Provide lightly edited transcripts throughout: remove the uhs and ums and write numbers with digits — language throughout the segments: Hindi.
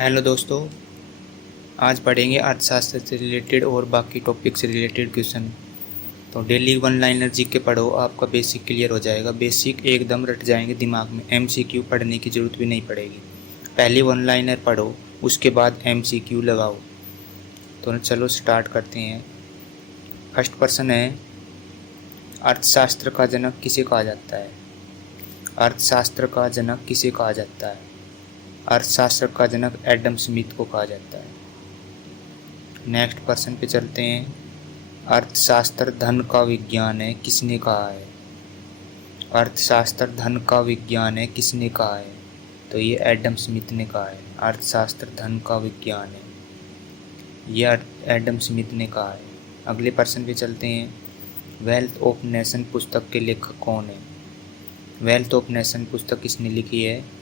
हेलो दोस्तों, आज पढ़ेंगे अर्थशास्त्र से रिलेटेड और बाकी टॉपिक से रिलेटेड क्वेश्चन। तो डेली वन लाइनर जीके पढ़ो, आपका बेसिक क्लियर हो जाएगा। बेसिक एकदम रट जाएंगे दिमाग में, एमसीक्यू पढ़ने की ज़रूरत भी नहीं पड़ेगी। पहले वन लाइनर पढ़ो, उसके बाद एमसीक्यू लगाओ। तो चलो स्टार्ट करते हैं। फर्स्ट प्रश्न है, अर्थशास्त्र का जनक किसे कहा जाता है? अर्थशास्त्र का जनक किसे कहा जाता है? अर्थशास्त्र का जनक एडम स्मिथ को कहा जाता है। नेक्स्ट प्रश्न पे चलते हैं। अर्थशास्त्र धन का विज्ञान है, किसने कहा है? अर्थशास्त्र धन का विज्ञान है, किसने कहा है? तो ये एडम स्मिथ ने कहा है। अर्थशास्त्र धन का विज्ञान है, ये एडम स्मिथ ने कहा है। अगले प्रश्न पे चलते हैं। वेल्थ ऑफ नेशन पुस्तक के लेखक कौन है? वेल्थ ऑफ नेशन पुस्तक किसने लिखी है?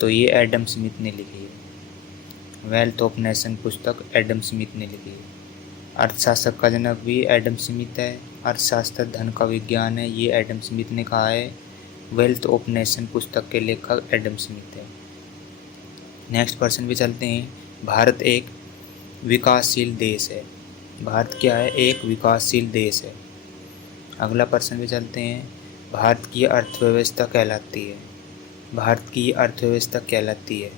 तो ये एडम स्मिथ ने लिखी है। वेल्थ ऑफ नेशन पुस्तक एडम स्मिथ ने लिखी है। अर्थशास्त्र का जनक भी एडम स्मिथ है। अर्थशास्त्र धन का विज्ञान है, ये एडम स्मिथ ने कहा है। वेल्थ ऑफ नेशन पुस्तक के लेखक एडम स्मिथ है। नेक्स्ट प्रश्न पे चलते हैं। भारत एक विकासशील देश है। भारत क्या है? एक विकासशील देश है। अगला प्रश्न पे चलते हैं। भारत की अर्थव्यवस्था कहलाती है। भारत की अर्थव्यवस्था कहलाती है।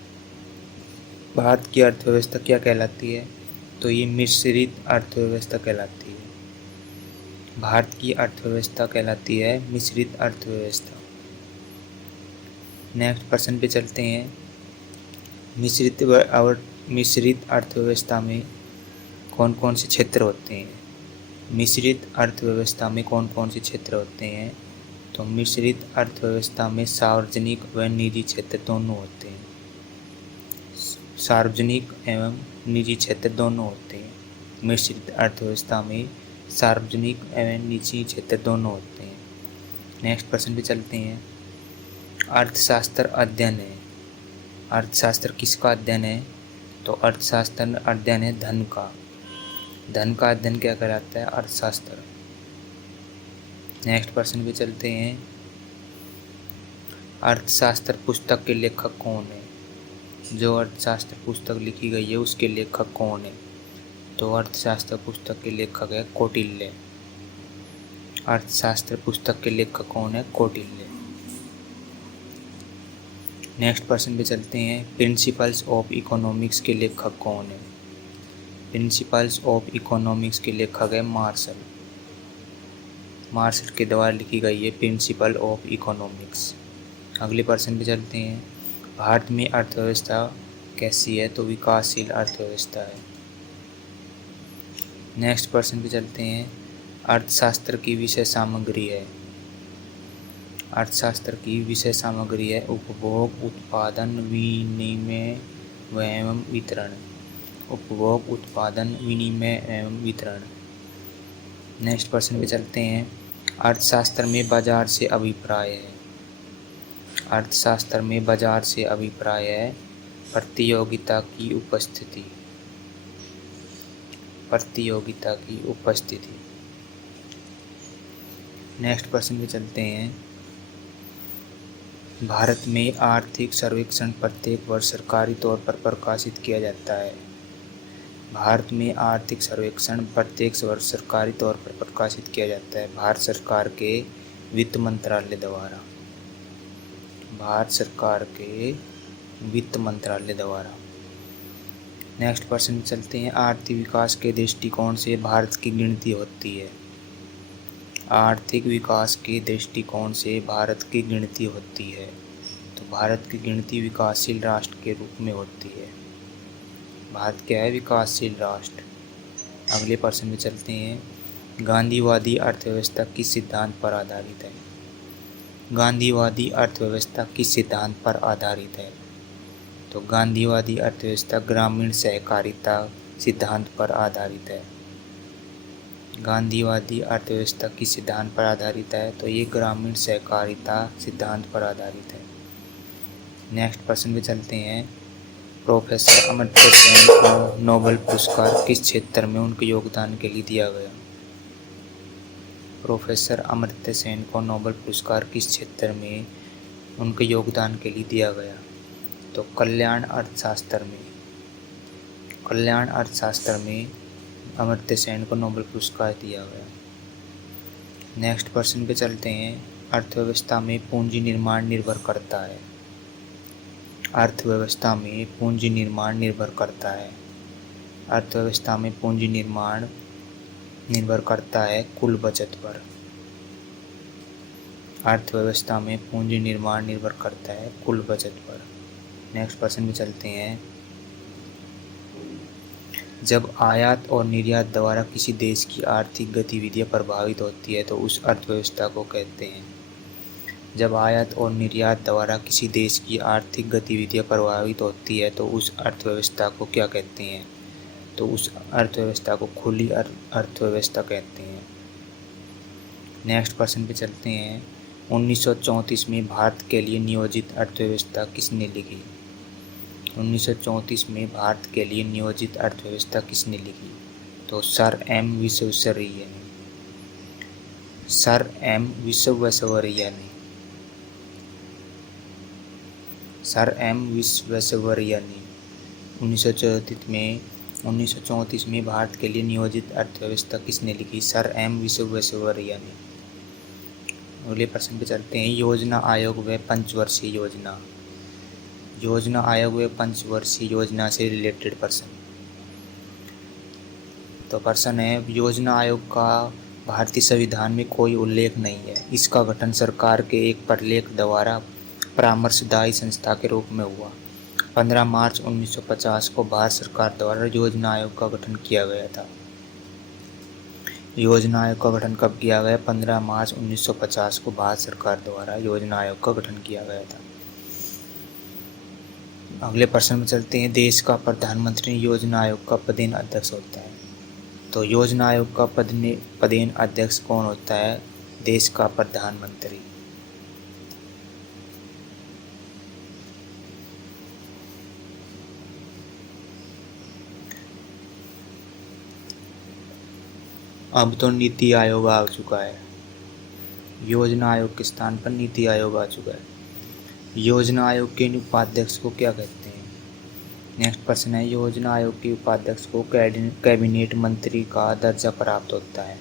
भारत की अर्थव्यवस्था क्या कहलाती है? तो ये मिश्रित अर्थव्यवस्था कहलाती है। भारत की अर्थव्यवस्था कहलाती है मिश्रित अर्थव्यवस्था। नेक्स्ट प्रश्न पे चलते हैं। मिश्रित अर्थव्यवस्था में कौन कौन से क्षेत्र होते हैं? मिश्रित अर्थव्यवस्था में कौन कौन से क्षेत्र होते हैं? तो मिश्रित अर्थव्यवस्था में सार्वजनिक व निजी क्षेत्र दोनों होते हैं। सार्वजनिक एवं निजी क्षेत्र दोनों होते हैं। मिश्रित अर्थव्यवस्था में सार्वजनिक एवं निजी क्षेत्र दोनों होते हैं। नेक्स्ट प्रश्न पे चलते हैं। अर्थशास्त्र अध्ययन है। अर्थशास्त्र किसका अध्ययन है? तो अर्थशास्त्र अध्ययन है धन का। धन का अध्ययन क्या कहलाता है? अर्थशास्त्र। नेक्स्ट प्रश्न पे चलते हैं। अर्थशास्त्र पुस्तक के लेखक कौन है? जो अर्थशास्त्र पुस्तक लिखी गई है उसके लेखक कौन है? तो अर्थशास्त्र पुस्तक के लेखक है कौटिल्य। अर्थशास्त्र पुस्तक के लेखक कौन है? कौटिल्य। नेक्स्ट प्रश्न पे चलते हैं। प्रिंसिपल्स ऑफ इकोनॉमिक्स के लेखक कौन है? प्रिंसिपल्स ऑफ इकोनॉमिक्स के लेखक है मार्शल। मार्शल के द्वारा लिखी गई है प्रिंसिपल ऑफ इकोनॉमिक्स। अगले प्रश्न पे चलते हैं। भारत में अर्थव्यवस्था कैसी है? तो विकासशील अर्थव्यवस्था है। नेक्स्ट प्रश्न पे चलते हैं। अर्थशास्त्र की विषय सामग्री है। अर्थशास्त्र की विषय सामग्री है उपभोग, उत्पादन, विनिमय एवं वितरण। उपभोग, उत्पादन, विनिमय एवं वितरण। नेक्स्ट प्रश्न पे चलते हैं। अर्थशास्त्र में बाजार से अभिप्राय है। अर्थशास्त्र में बाजार से अभिप्राय है प्रतियोगिता की उपस्थिति। प्रतियोगिता की उपस्थिति। नेक्स्ट प्रश्न पे चलते हैं। भारत में आर्थिक सर्वेक्षण प्रत्येक वर्ष सरकारी तौर पर प्रकाशित किया जाता है। भारत में आर्थिक सर्वेक्षण प्रत्येक वर्ष सरकारी तौर पर प्रकाशित किया जाता है भारत सरकार के वित्त मंत्रालय द्वारा। भारत सरकार के वित्त मंत्रालय द्वारा। नेक्स्ट प्रश्न चलते हैं। आर्थिक विकास के दृष्टिकोण से भारत की गिनती होती है। आर्थिक विकास के दृष्टिकोण से भारत की गिनती होती है। तो भारत की गिनती विकासशील राष्ट्र के रूप में होती है। भारत क्या है? विकासशील राष्ट्र। अगले प्रश्न में चलते हैं। गांधीवादी अर्थव्यवस्था किस सिद्धांत पर आधारित है? गांधीवादी अर्थव्यवस्था किस सिद्धांत पर आधारित है? तो गांधीवादी अर्थव्यवस्था ग्रामीण सहकारिता सिद्धांत पर आधारित है। गांधीवादी अर्थव्यवस्था किस सिद्धांत पर आधारित है? तो ये ग्रामीण सहकारिता सिद्धांत पर आधारित है। नेक्स्ट प्रश्न पे चलते हैं। प्रोफेसर अमर्त्य सेन को नोबेल पुरस्कार किस क्षेत्र में उनके योगदान के लिए दिया गया? प्रोफेसर अमर्त्य सेन को नोबेल पुरस्कार किस क्षेत्र में उनके योगदान के लिए दिया गया? तो कल्याण अर्थशास्त्र में। कल्याण अर्थशास्त्र में अमर्त्य सेन को नोबेल पुरस्कार दिया गया। नेक्स्ट प्रश्न पे चलते हैं। अर्थव्यवस्था में पूंजी निर्माण निर्भर करता है। अर्थव्यवस्था में पूंजी निर्माण निर्भर करता है। अर्थव्यवस्था में पूंजी निर्माण निर्भर करता है कुल बचत पर। अर्थव्यवस्था में पूंजी निर्माण निर्भर करता है कुल बचत पर। नेक्स्ट प्रश्न में चलते हैं। जब आयात और निर्यात द्वारा किसी देश की आर्थिक गतिविधियां प्रभावित होती है तो उस अर्थव्यवस्था को कहते हैं। जब आयात और निर्यात द्वारा किसी देश की आर्थिक गतिविधियां प्रभावित होती है तो उस अर्थव्यवस्था को क्या कहते हैं? तो उस अर्थव्यवस्था को खुली अर्थव्यवस्था कहते हैं। नेक्स्ट प्रश्न पे चलते हैं। 1934 में भारत के लिए नियोजित अर्थव्यवस्था किसने लिखी? 1934 में भारत के लिए नियोजित अर्थव्यवस्था किसने लिखी? तो सर एम विश्वेश्वरैया ने। सर एम विश्वेश्वरैया ने। सर एम विश्वेश्वरैया ने 1934 में भारत के लिए नियोजित अर्थव्यवस्था किसने लिखी? सर एम विश्वेश्वरैया ने। अगले प्रश्न पे चलते हैं। योजना आयोग व पंचवर्षीय योजना। योजना आयोग व पंचवर्षीय योजना से रिलेटेड प्रश्न। तो प्रश्न है, योजना आयोग का भारतीय संविधान में कोई उल्लेख नहीं है। इसका गठन सरकार के एक प्रलेख द्वारा परामर्शदायी संस्था के रूप में हुआ। 15 मार्च 1950 को भारत सरकार द्वारा योजना आयोग का गठन किया गया था। योजना आयोग का गठन कब किया गया? 15 मार्च 1950 को भारत सरकार द्वारा योजना आयोग का गठन किया गया था। अगले प्रश्न में चलते हैं। देश का प्रधानमंत्री योजना आयोग का पदेन अध्यक्ष होता है। तो योजना आयोग का पदेन अध्यक्ष कौन होता है? देश का प्रधानमंत्री। अब तो नीति आयोग आ चुका है। योजना आयोग के स्थान पर नीति आयोग आ चुका है। योजना आयोग के उपाध्यक्ष को क्या कहते हैं? नेक्स्ट प्रश्न है। योजना आयोग के उपाध्यक्ष को कैबिनेट मंत्री का दर्जा प्राप्त होता है।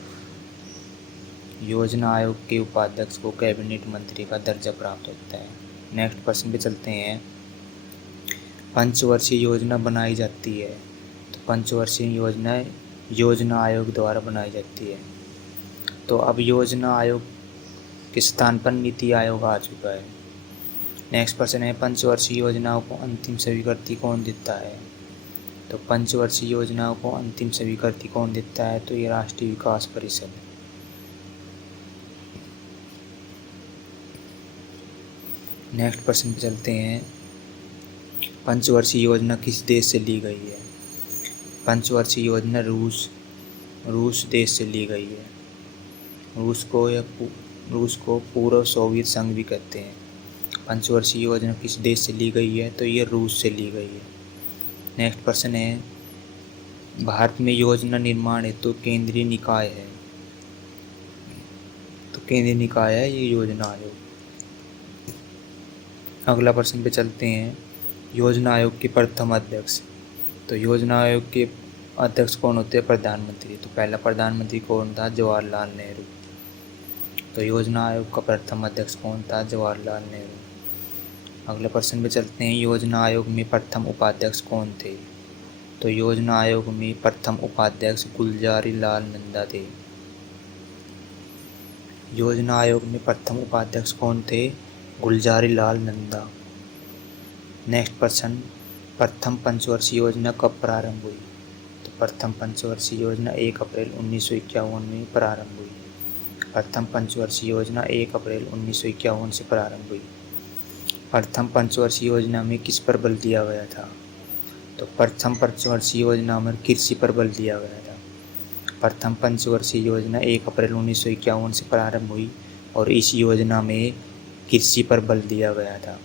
योजना आयोग के उपाध्यक्ष को कैबिनेट मंत्री का दर्जा प्राप्त होता है। नेक्स्ट प्रश्न पे चलते हैं। पंचवर्षीय योजना बनाई जाती है। तो पंचवर्षीय योजना आयोग द्वारा बनाई जाती है। तो अब योजना आयोग के स्थान पर नीति आयोग आ चुका है। नेक्स्ट प्रश्न है। पंचवर्षीय योजनाओं को अंतिम स्वीकृति कौन देता है? तो पंचवर्षीय योजनाओं को अंतिम स्वीकृति कौन देता है? तो ये राष्ट्रीय विकास परिषद। नेक्स्ट प्रश्न पे चलते हैं। पंचवर्षीय योजना किस देश से ली गई है? पंचवर्षीय योजना रूस देश से ली गई है। रूस को पूर्व सोवियत संघ भी कहते हैं। पंचवर्षीय योजना किस देश से ली गई है? तो ये रूस से ली गई है। नेक्स्ट प्रश्न है। भारत में योजना निर्माण हेतु केंद्रीय निकाय है। तो केंद्रीय निकाय है ये योजना आयोग। अगला प्रश्न पे चलते हैं। योजना आयोग के प्रथम अध्यक्ष। तो योजना आयोग के अध्यक्ष कौन होते हैं? प्रधानमंत्री। तो पहला प्रधानमंत्री कौन था? जवाहरलाल नेहरू। तो योजना आयोग का प्रथम अध्यक्ष कौन था? जवाहरलाल नेहरू। अगले प्रश्न पे चलते हैं। योजना आयोग में प्रथम उपाध्यक्ष कौन थे? तो योजना आयोग में प्रथम उपाध्यक्ष गुलजारी लाल नंदा थे। योजना आयोग में प्रथम उपाध्यक्ष कौन थे? गुलजारी लाल नंदा। नेक्स्ट प्रश्न। प्रथम पंचवर्षीय योजना कब प्रारंभ हुई? तो प्रथम पंचवर्षीय योजना 1 अप्रैल 1951 में प्रारंभ हुई। प्रथम पंचवर्षीय योजना 1 अप्रैल 1951 से प्रारंभ हुई। प्रथम पंचवर्षीय योजना में किस पर बल दिया गया था? तो प्रथम पंचवर्षीय योजना में कृषि पर बल दिया गया था। प्रथम पंचवर्षीय योजना 1 अप्रैल 1951 से प्रारंभ हुई और इस योजना में कृषि पर बल दिया गया था।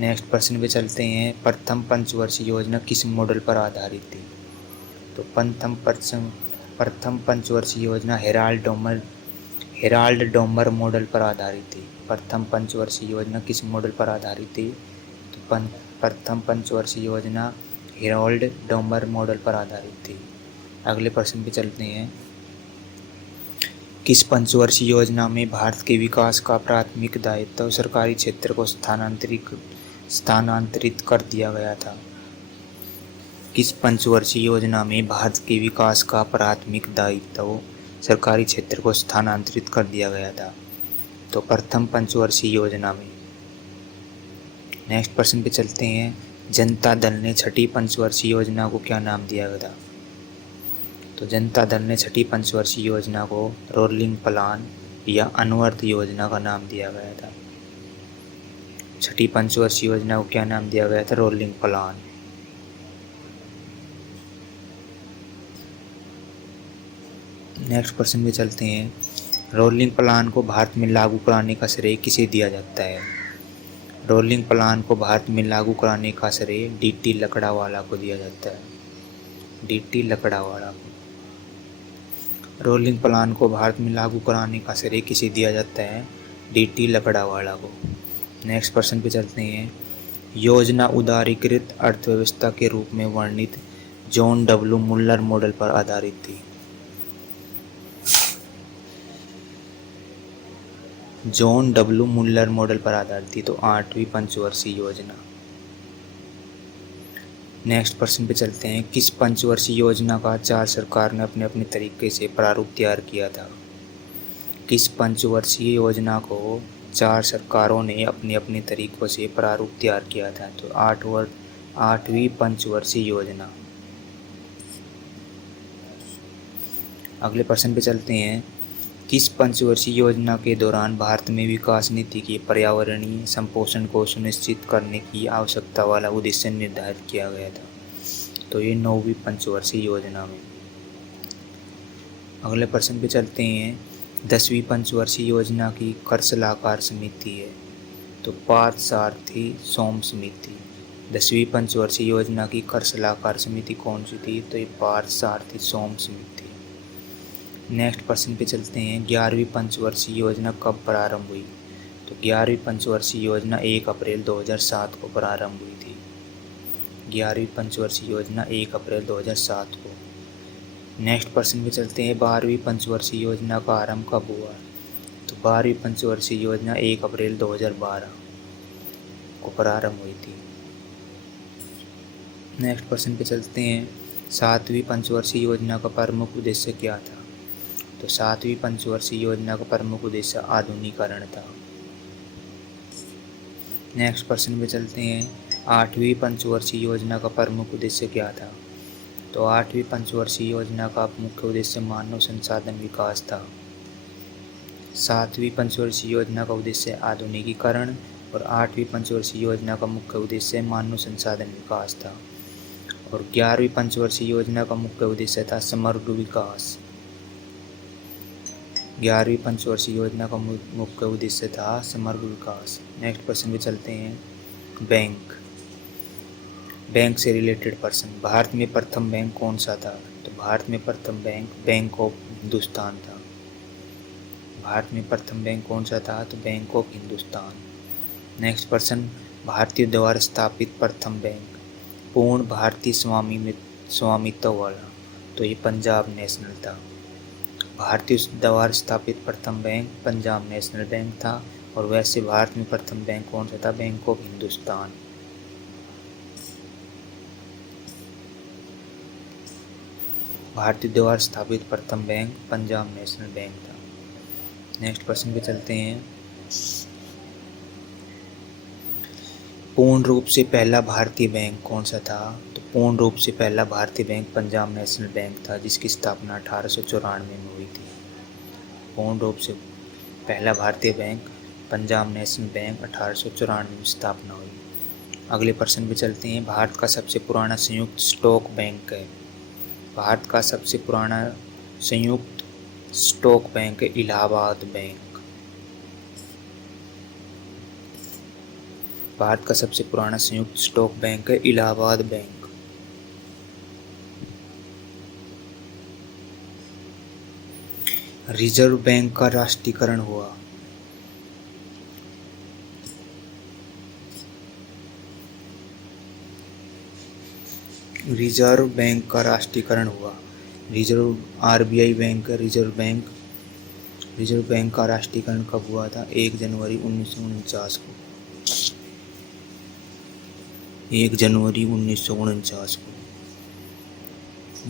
नेक्स्ट प्रश्न पे चलते हैं। प्रथम पंचवर्षीय योजना किस मॉडल पर आधारित थी? तो प्रथम पंचवर्षीय योजना हेराल्ड डोमर मॉडल पर आधारित थी। प्रथम पंचवर्षीय योजना किस मॉडल पर आधारित थी? तो प्रथम पंचवर्षीय योजना हेरोल्ड डॉमर मॉडल पर आधारित थी। अगले प्रश्न पे चलते हैं। किस पंचवर्षीय योजना में भारत के विकास का प्राथमिक दायित्व सरकारी क्षेत्र को स्थानांतरित कर दिया गया था? किस पंचवर्षीय योजना में भारत के विकास का प्राथमिक दायित्व सरकारी क्षेत्र को स्थानांतरित कर दिया गया था? तो प्रथम पंचवर्षीय योजना में। नेक्स्ट प्रश्न पे चलते हैं। जनता दल ने छठी पंचवर्षीय योजना को क्या नाम दिया गया था? तो जनता दल ने छठी पंचवर्षीय योजना को रोलिंग प्लान या अनवर्त योजना का नाम दिया गया था। छठी पंचवर्षीय योजना को क्या नाम दिया गया था? Rolling plan. नेक्स्ट प्रश्न में चलते हैं। रोलिंग प्लान को भारत में लागू कराने का श्रेय किसे दिया जाता है? रोलिंग प्लान को भारत में लागू कराने का श्रेय डीटी लकड़ावाला को दिया जाता है। डीटी लकड़ावाला को। रोलिंग प्लान को भारत में लागू कराने का श्रेय किसे दिया जाता है? डीटी लकड़ावाला को। नेक्स्ट प्रश्न पे चलते हैं। योजना उदारीकृत अर्थव्यवस्था के रूप में वर्णित जॉन डब्ल्यू मुल्लर मॉडल पर आधारित थी। जॉन डब्ल्यू मुल्लर मॉडल पर आधारित थी। तो 8वीं पंचवर्षीय योजना। नेक्स्ट प्रश्न पे चलते हैं। किस पंचवर्षीय योजना का चार सरकार ने अपने अपने तरीके से प्रारूप तैयार किया था? किस पंचवर्षीय योजना को चार सरकारों ने अपने अपने तरीकों से प्रारूप तैयार किया था? तो 8वीं पंचवर्षीय योजना। अगले प्रश्न पे चलते हैं। किस पंचवर्षीय योजना के दौरान भारत में विकास नीति के पर्यावरणीय संपोषण को सुनिश्चित करने की आवश्यकता वाला उद्देश्य निर्धारित किया गया था? तो ये 9वीं पंचवर्षीय योजना में। अगले प्रश्न पे चलते हैं। 10वीं पंचवर्षीय योजना की कर सलाहकार समिति है? तो पार्थसारथी सोम समिति। 10वीं पंचवर्षीय योजना की कर सलाहकार समिति कौन सी थी? तो ये पार्थसारथी सोम समिति। नेक्स्ट प्रश्न पे चलते हैं। 11वीं पंचवर्षीय योजना कब प्रारंभ हुई? तो 11वीं पंचवर्षीय योजना 1 अप्रैल 2007 को प्रारंभ हुई थी। 11वीं पंचवर्षीय योजना 1 अप्रैल 2007 को। नेक्स्ट प्रश्न पे चलते हैं। 12वीं पंचवर्षीय योजना का आरंभ कब हुआ? तो 12वीं पंचवर्षीय योजना 1 अप्रैल 2012 को प्रारंभ हुई थी। नेक्स्ट प्रश्न पे चलते हैं। 7वीं पंचवर्षीय योजना का प्रमुख उद्देश्य क्या था? तो 7वीं पंचवर्षीय योजना का प्रमुख उद्देश्य आधुनिकीकरण था। नेक्स्ट प्रश्न पे चलते हैं। 8वीं पंचवर्षीय योजना का प्रमुख उद्देश्य क्या था? तो 8वीं पंचवर्षीय योजना का मुख्य उद्देश्य मानव संसाधन विकास था। 7वीं पंचवर्षीय योजना का उद्देश्य आधुनिकीकरण और 8वीं पंचवर्षीय योजना का मुख्य उद्देश्य मानव संसाधन विकास था। और 11वीं पंचवर्षीय योजना का मुख्य उद्देश्य था समग्र विकास। 11वीं पंचवर्षीय योजना का मुख्य उद्देश्य था समग्र विकास। नेक्स्ट प्रश्न पे चलते हैं। बैंक से रिलेटेड प्रश्न। भारत में प्रथम बैंक कौन सा था? तो भारत में प्रथम बैंक बैंक ऑफ हिंदुस्तान था। भारत में प्रथम बैंक कौन सा था? तो बैंक ऑफ हिंदुस्तान। नेक्स्ट प्रश्न। भारतीय द्वारा स्थापित प्रथम बैंक पूर्ण भारतीय स्वामित्व वाला? तो ये पंजाब नेशनल था। भारतीय द्वारा स्थापित प्रथम बैंक पंजाब नेशनल बैंक था। और वैसे भारत में प्रथम बैंक कौन सा था? Bank of Hindustan. भारतीय द्वारा स्थापित प्रथम बैंक पंजाब नेशनल बैंक था। नेक्स्ट प्रश्न पे चलते हैं। पूर्ण रूप से पहला भारतीय बैंक कौन सा था? तो पूर्ण रूप से पहला भारतीय बैंक पंजाब नेशनल बैंक था, जिसकी स्थापना 1894 में हुई थी। पूर्ण रूप से पहला भारतीय बैंक पंजाब नेशनल बैंक 1894 में स्थापना हुई। अगले प्रश्न पे चलते हैं। भारत का सबसे पुराना संयुक्त स्टॉक बैंक है? भारत का सबसे पुराना संयुक्त स्टॉक बैंक है इलाहाबाद बैंक। भारत का सबसे पुराना संयुक्त स्टॉक बैंक है इलाहाबाद बैंक। रिजर्व बैंक का राष्ट्रीयकरण हुआ? रिजर्व बैंक का राष्ट्रीयकरण हुआ। रिजर्व आरबीआई बैंक है रिजर्व बैंक का राष्ट्रीयकरण कब हुआ था? 1 जनवरी 1949 को। 1 जनवरी 1949 को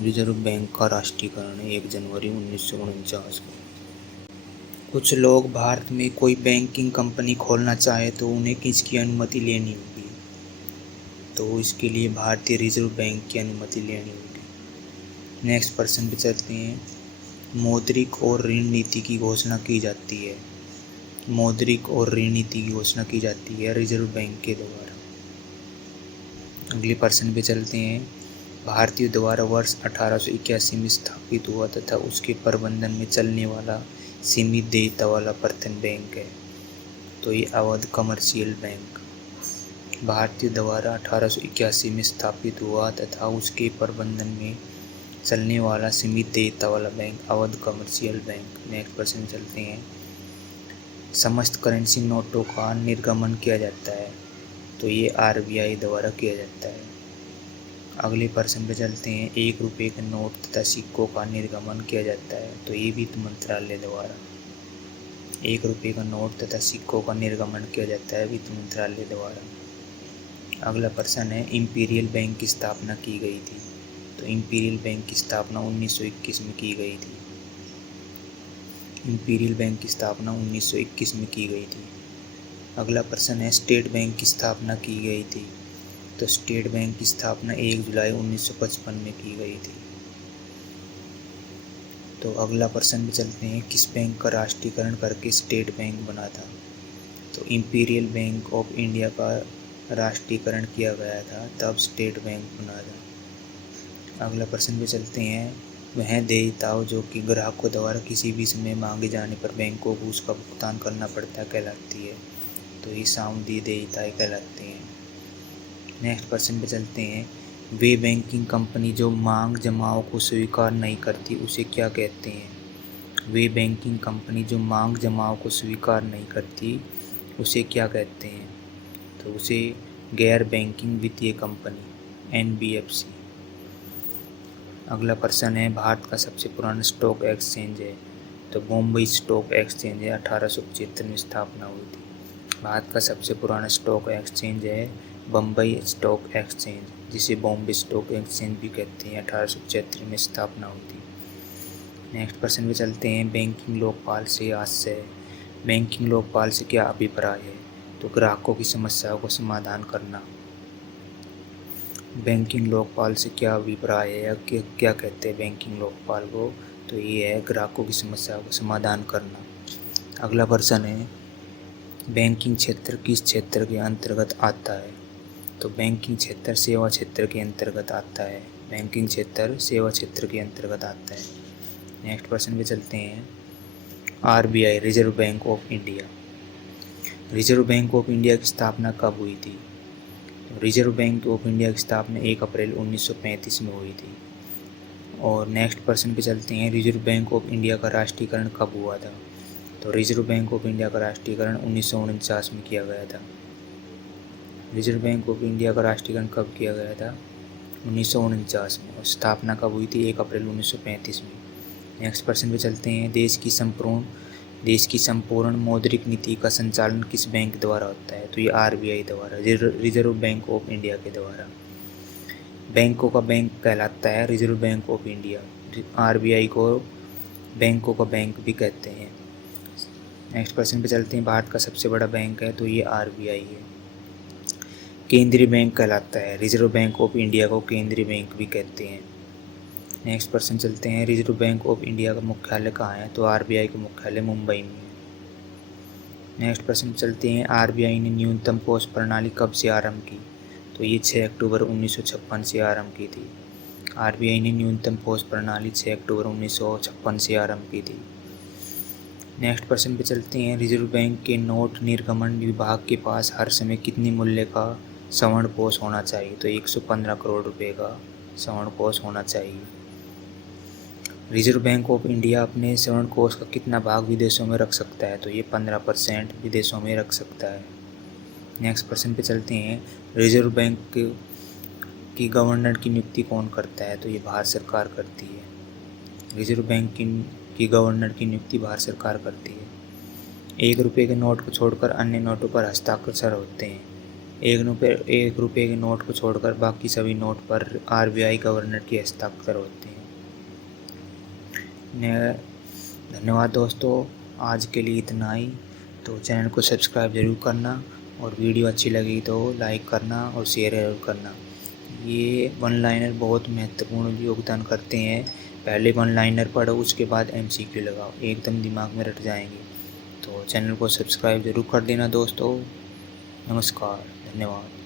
रिजर्व बैंक का राष्ट्रीयकरण 1 जनवरी 1949 को। कुछ लोग भारत में कोई बैंकिंग कंपनी खोलना चाहे तो उन्हें किसकी अनुमति लेनी होगी? तो इसके लिए भारतीय रिजर्व बैंक की अनुमति लेनी होगी। नेक्स्ट प्रश्न पे चलते हैं। मौद्रिक और ऋण नीति की घोषणा की जाती है। मौद्रिक और ऋण नीति की घोषणा की जाती है रिजर्व बैंक के द्वारा। अगले प्रश्न पे चलते हैं। भारतीय द्वारा वर्ष 1881 में स्थापित हुआ तथा उसके प्रबंधन में चलने वाला सीमित देयता वाला प्रथम बैंक है। तो ये अवध कमर्शियल बैंक। भारतीय द्वारा 1881 में स्थापित हुआ तथा उसके प्रबंधन में चलने वाला सीमित देयता वाला bank Awadh commercial bank. Next प्रश्न चलते हैं। समस्त करेंसी नोटों का निर्गमन किया जाता है। तो ये आरबीआई द्वारा किया जाता है। अगले प्रश्न पे चलते हैं। 1 रुपये के नोट तथा सिक्कों का निर्गमन किया जाता है। तो ये वित्त मंत्रालय द्वारा। 1 रुपये का नोट तथा सिक्कों का निर्गमन किया जाता है वित्त मंत्रालय द्वारा। अगला प्रश्न है। इंपीरियल बैंक की स्थापना की गई थी। तो इंपीरियल बैंक की स्थापना 1921 में की गई थी। इंपीरियल बैंक की स्थापना 1921 में की गई थी। अगला प्रश्न है। स्टेट बैंक की स्थापना की गई थी। तो स्टेट बैंक की स्थापना 1 जुलाई 1955 में की गई थी। तो अगला प्रश्न पे चलते हैं। किस बैंक का राष्ट्रीयकरण करके स्टेट बैंक बना था? तो इंपीरियल बैंक ऑफ इंडिया का राष्ट्रीयकरण किया गया था, तब स्टेट बैंक बना था। अगला प्रश्न पे चलते हैं। वह देयताओं जो कि ग्राहकों द्वारा किसी भी समय मांगे जाने पर बैंकों को उसका भुगतान करना पड़ता कहलाती है। तो ये सावधि देयताएं कहलाती हैं। नेक्स्ट प्रश्न पे चलते हैं। वे बैंकिंग कंपनी जो मांग जमाओं को स्वीकार नहीं करती उसे क्या कहते हैं? वे बैंकिंग कंपनी जो मांग जमाओं को स्वीकार नहीं करती उसे क्या कहते हैं? तो उसे गैर बैंकिंग वित्तीय कंपनी एनबीएफसी। अगला प्रश्न है। भारत का सबसे पुराना स्टॉक एक्सचेंज है। तो बॉम्बे स्टॉक एक्सचेंज है, 1875 में स्थापना हुई थी। भारत का सबसे पुराना स्टॉक एक्सचेंज है बम्बई स्टॉक एक्सचेंज, जिसे बॉम्बे स्टॉक एक्सचेंज भी कहते हैं, 1875 में स्थापना हुई थी। नेक्स्ट प्रश्न पे चलते हैं। बैंकिंग लोकपाल से आशय। बैंकिंग लोकपाल से क्या अभिप्राय है? तो ग्राहकों की समस्याओं को समाधान करना। बैंकिंग लोकपाल से क्या अभिप्राय है या क्या कहते हैं बैंकिंग लोकपाल को? तो ये है ग्राहकों की समस्याओं को समाधान करना। अगला प्रश्न है। बैंकिंग क्षेत्र किस क्षेत्र के अंतर्गत आता है? तो बैंकिंग क्षेत्र सेवा क्षेत्र के अंतर्गत आता है। बैंकिंग क्षेत्र सेवा क्षेत्र के अंतर्गत आता है। नेक्स्ट प्रश्न पे चलते हैं। RBI reserve bank of India. Reserve bank of India की स्थापना कब हुई थी? रिजर्व बैंक ऑफ इंडिया की स्थापना 1 अप्रैल 1935 में हुई थी। और नेक्स्ट प्रश्न पे चलते हैं। रिजर्व बैंक ऑफ इंडिया का राष्ट्रीयकरण कब हुआ था? तो रिजर्व बैंक ऑफ इंडिया का राष्ट्रीयकरण 1949 में किया गया था। रिजर्व बैंक ऑफ इंडिया का राष्ट्रीयकरण कब किया गया था? 1949 में। और स्थापना कब हुई थी? 1 अप्रैल 1935 में। नेक्स्ट प्रश्न पे चलते हैं। देश की संपूर्ण मौद्रिक नीति का संचालन किस बैंक द्वारा होता है? तो ये आरबीआई द्वारा, रिजर्व बैंक ऑफ इंडिया के द्वारा। बैंकों का बैंक कहलाता है reserve bank of India. RBI को बैंकों का बैंक भी कहते हैं। नेक्स्ट प्रश्न पे चलते हैं। भारत का सबसे बड़ा बैंक है, तो ये आरबीआई है। केंद्रीय बैंक कहलाता है। रिजर्व बैंक ऑफ इंडिया को केंद्रीय बैंक भी कहते हैं। नेक्स्ट प्रश्न चलते हैं। रिजर्व बैंक ऑफ इंडिया का मुख्यालय कहाँ है? तो आरबीआई का मुख्यालय मुंबई में है। नेक्स्ट प्रश्न चलते हैं। आरबीआई ने न्यूनतम पोष प्रणाली कब से आरंभ की? तो ये 6 अक्टूबर 1956 से आरंभ की थी। आरबीआई ने न्यूनतम पोष प्रणाली 6 अक्टूबर 1956 से आरंभ की थी। नेक्स्ट प्रश्न पे चलते हैं। रिजर्व बैंक के नोट निर्गमन विभाग के पास हर समय कितने मूल्य का स्वर्ण कोष होना चाहिए? तो 115 करोड़ रुपए का स्वर्ण कोष होना चाहिए। रिजर्व बैंक ऑफ इंडिया अपने स्वर्ण कोष का कितना भाग विदेशों में रख सकता है? तो ये 15% विदेशों में रख सकता है। नेक्स्ट प्रश्न पे चलते हैं। रिजर्व बैंक कि गवर्नर की नियुक्ति कौन करता है, तो ये भारत सरकार करती है। रिजर्व बैंक की गवर्नर की नियुक्ति भारत सरकार करती है। 1 रुपये के नोट को छोड़कर अन्य नोटों पर हस्ताक्षर होते हैं। 1 रुपये के नोट को छोड़कर बाकी सभी नोट पर RBI गवर्नर के हस्ताक्षर होते हैं। धन्यवाद दोस्तों, आज के लिए इतना ही। तो चैनल को सब्सक्राइब ज़रूर करना और वीडियो अच्छी लगी तो लाइक करना और शेयर ज़रूर करना। ये वन लाइनर बहुत महत्वपूर्ण योगदान करते हैं। पहले वन लाइनर पढ़ो, उसके बाद MCQ लगाओ, एकदम दिमाग में रट जाएंगे। तो चैनल को सब्सक्राइब ज़रूर कर देना दोस्तों। नमस्कार, धन्यवाद।